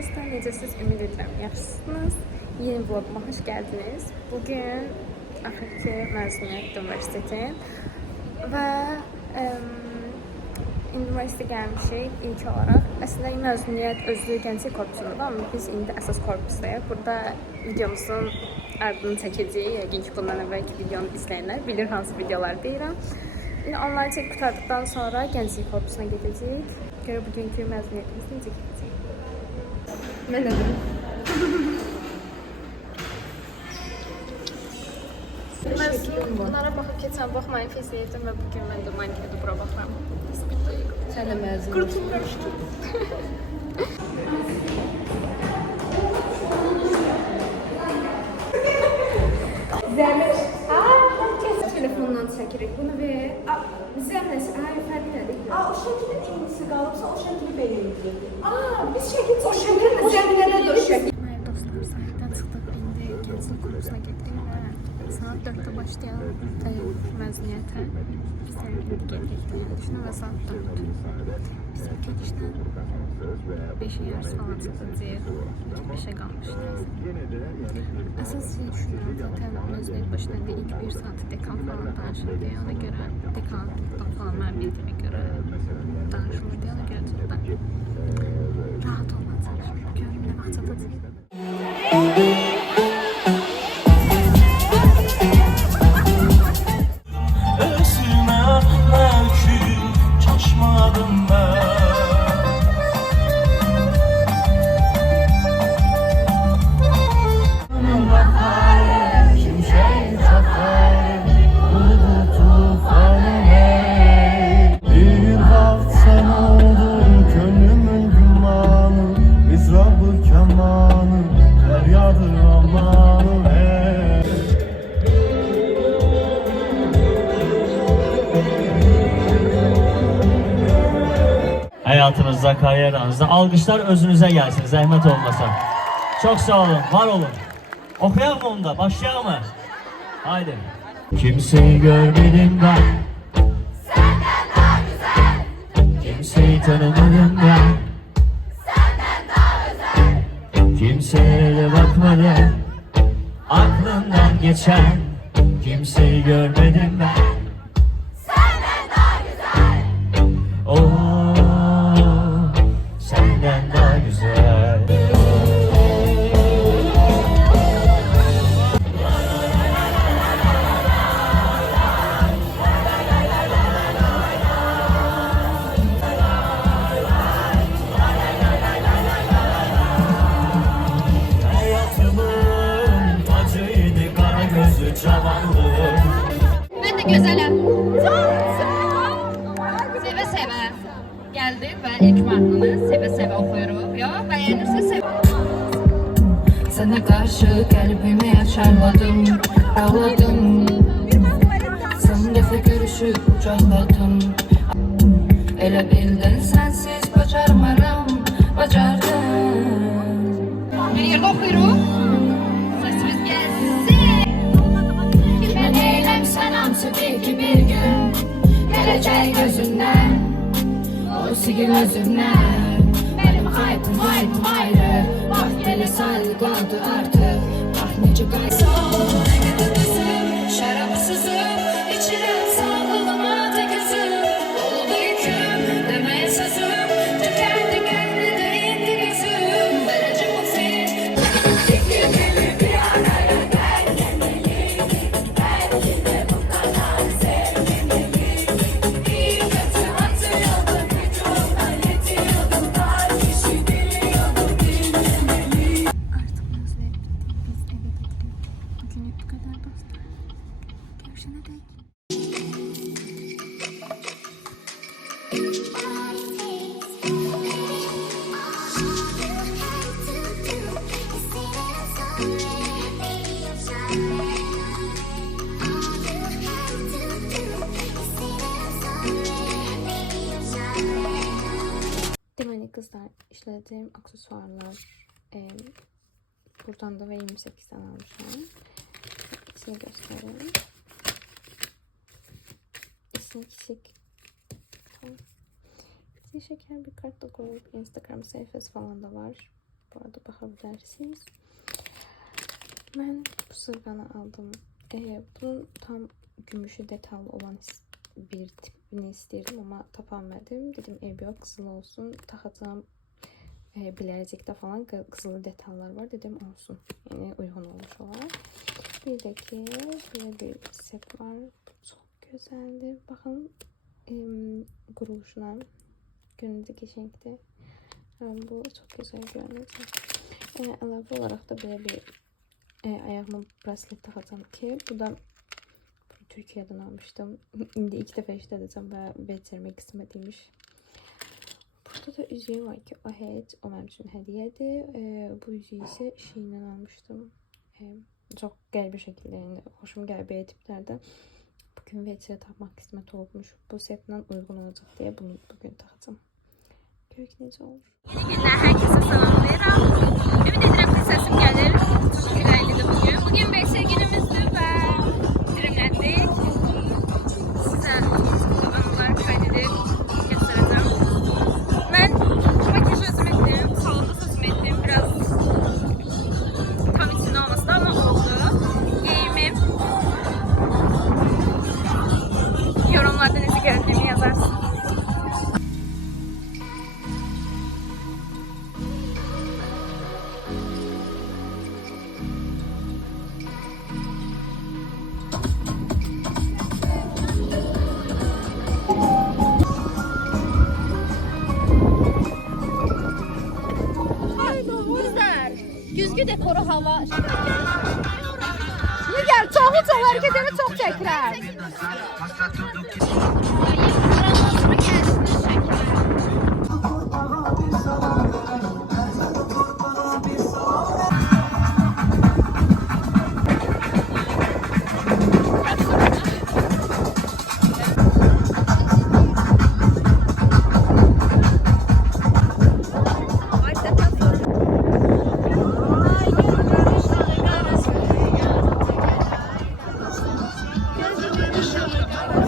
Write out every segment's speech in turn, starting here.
dostlar, necəsiz? Ümid edirəm yaxşısınız. Yeni vloguma hoş geldiniz. Bugün axırki məzuniyyət universitetin və üniversite gəlmişik ilk olaraq. Əslində məzuniyyət özü gənclik korpusundadır, amma biz indi əsas korpusdayıq. Burada videomuzun ardını çəkəcəyik. Yəqin ki, bundan əvvəlki videonu izləyənlər bilir hansı videolar deyirəm. Onları çəkib qurtardıqdan sonra gənclik korpusuna gedəcəyik. Görə bugünkü məzuniyyətimiz necə gedəcək? Mən edim. Mən bunlara baxıb keçən vaxt manifest edirdim və bugün mən də manifestə bura baxıram. Sən də məzun Qurtulmuşdum. Zəhmət. Kes telefondan çəkirik. Bunu ver. Zəhmət. Fərqi nədir? O şəklin eynisi qalıbsa o şəkli belirləyir. Biz şəkil çəkdik. O şəkil zəhmətə də o şəkil. Mənim dostlar, sahildən çıxdıq. İndi gənclik kursuna getdik və saat 4-də başlayan məzuniyyətə biz indi gedəcəyik və saat 4. Biz bu gedişlə 5-ə yarısı falan çatacağıq. 5-ə qalmışıq. Əsas şey düşünürəm, zaten məzuniyyət başlayanda ilk 1 saat dekan falan danışırdı. Ona görə dekanlıqdan falan mən bildiyimə görə danışılırdı. Ona görə cidden rahat olmağa çalışırım. Görüm nə vaxt çatacağıq. Hayatınızda, kariyerinizde alkışlar özünüze gelsin, zahmet olmasa. Çok sağ olun, var olun. Okuyalım mı onu da, başlayalım mı? Haydi. Kimseyi görmedim ben, senden daha güzel. Kimseyi tanımadım ben, Senden daha özel. kimseye de bakmadım. Aklımdan geçen, kimseyi görmedim ben. Senden daha güzel. Oo, senden daha güzel. Hayatımın acıydı, kara gözü çabanlığım. Ben de güzelim. Seve seve geldim ve ilk mahnını seve seve okuyorum. Ya beğenirse seve. Sana karşı kalbimi açamadım, ağladım. Son defa görüşüp uçamadım. Elə bildin sensiz bacarmaram, bacardım. Bir yerde okuyorum. Sesimiz gelsin. Ben eylem sen hamsı bil ki bir gün gelecek gözünden, o sigil özünden. Benim hayatım ayrı, bak deli sayıldı artık. Bak nece gaysam, şarapsızım, içirim sağlığıma tek üzüm. Oldu yüküm, demeye sözüm, tükendi kendi de indi gözüm. Verecek o senin. İki gibi bir araya gelmeliyiz. Belki de bu kadar sevmeliyiz. İyi kötü hatırladım, vücuduna yetiyordum. Daha kişi biliyordum, bilmemeliyiz. Artık məzuniyyət bitdi. Biz evə getdik. Bugünlük bu kadar dostlar. Görüşene dek. Deməli kızlar, işlədiyim aksesuarlar buradan da ve 28'den almışım. İçini göstereyim. İçine küçük şeker bir kart da koyup Instagram sayfası falan da var. Bu arada baxa bilərsiniz. Mən bu sırğanı aldım. Bunun tam gümüşü detallı olan bir tipini istəyirdim, amma tapamadım. Dedim ev yox, qızıl olsun. Taxacağım biləcikdə falan qızılı detallar var. Dedim olsun. Yəni uyğun olmuş olar. Bir də ki, belə bir sep var. Bu çox gözəldir. Baxın quruluşuna. Görünüzü keçəngdir. Bu çox gözəl görünəcək. Əlavə olaraq da belə bir ayağıma braslet taxacağım ki, bu da Türkiye'den almıştım. İndi ilk dəfə işlədəcəm və becermək qismətiymiş. Burada da üzüyü var ki, o heç, o mənim üçün hədiyyədir. Bu üzüyü isə Shein-dən almışdım. Çox qəribə şəkildə, yəni xoşum gəlib belə tiplərdə. Bugün VC tapmaq qismət olmuş. Bu setlə uyğun olacaq deyə bunu bugün taxacağım. Görək necə olur. Yeni gündən hər kəsə salamlayıram. Ümid edirəm ki, səsim gəlir. Çox küləklidir bugün. Bugün VC günümüzdür və dirimləndik. Sizə anılar kaydedib göstərəcəm. Mən makyaj özüm etdim, salonda sözüm etdim. Biraz tam içində olması da ama oldu. Geyimim. Yorumlarda necə gördüyümü yazarsın. Güzgü dekoru hava. Nigar çoxu hərəkətini çox çəkirəm.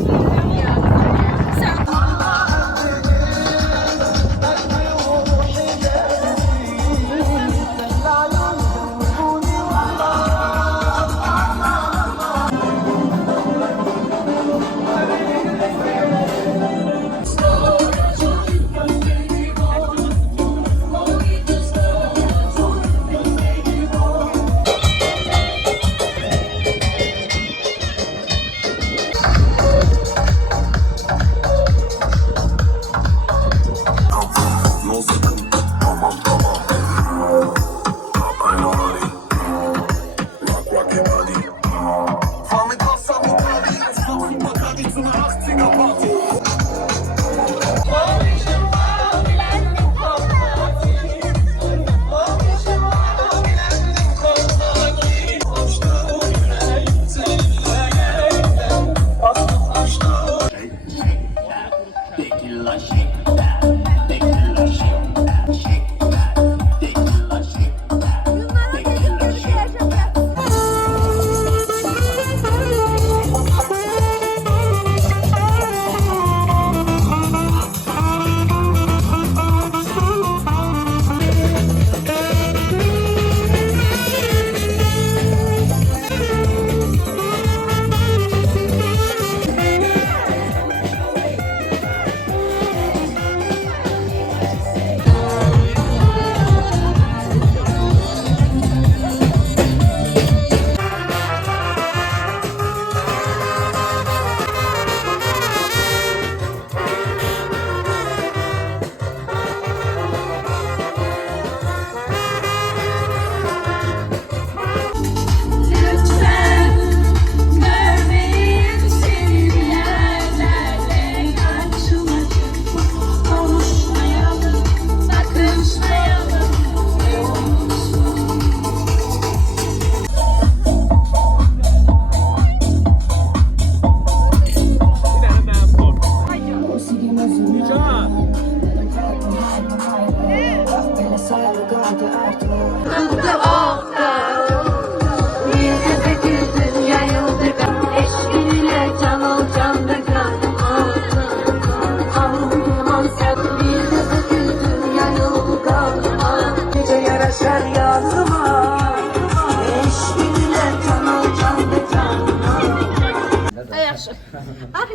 Sen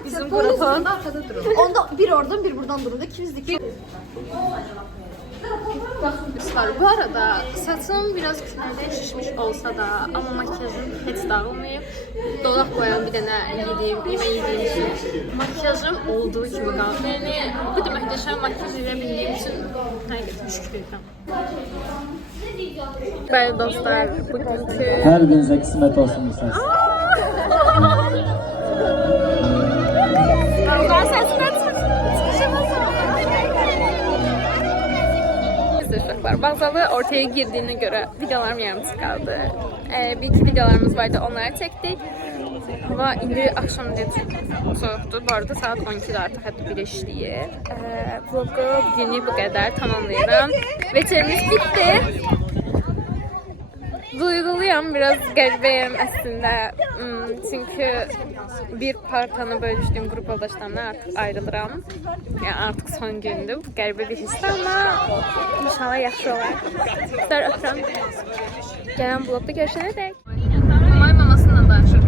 Bizim Burak'ın arkada durur. Onda bir oradan bir buradan durur. İkimizdik. Bu arada saçım biraz küçülməkdən şişmiş olsa da, amma makyajım heç dağılmayıb. Dolaq qoyan bir dənə yemək yediyim için makyajım olduğu kimi qaldı. Yəni bu da möhtəşəm makyaj edə bildiyim üçün həqiqətən şükür edirəm. Bəli dostlar, bugünkü Her birinize kısmet olsun isterseniz. Uşaqlar, Bağzalı ortaya girdiğine göre videolarım yarımsız kaldı. Bir iki videolarımız vardı, onları çektik. Hava indi akşam soğuktu. Bu arada saat 12'de artık hep bir işləyir. Vlogu bugünlük bu kadar tamamlayıram. Veterimiz bitti. Duyguluyum, biraz qəribəyəm əslində. Çünkü bir partanı bölüşdüyüm qrup yoldaşlarımla artık ayrılıram. Yani artık son gündü. Bu qəribə bir hissdir ama inşallah yaxşı olar. Sizlər öpürəm. Gələn vlogda görüşənə dək. May mamasıyla danışır.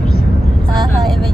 Ha eve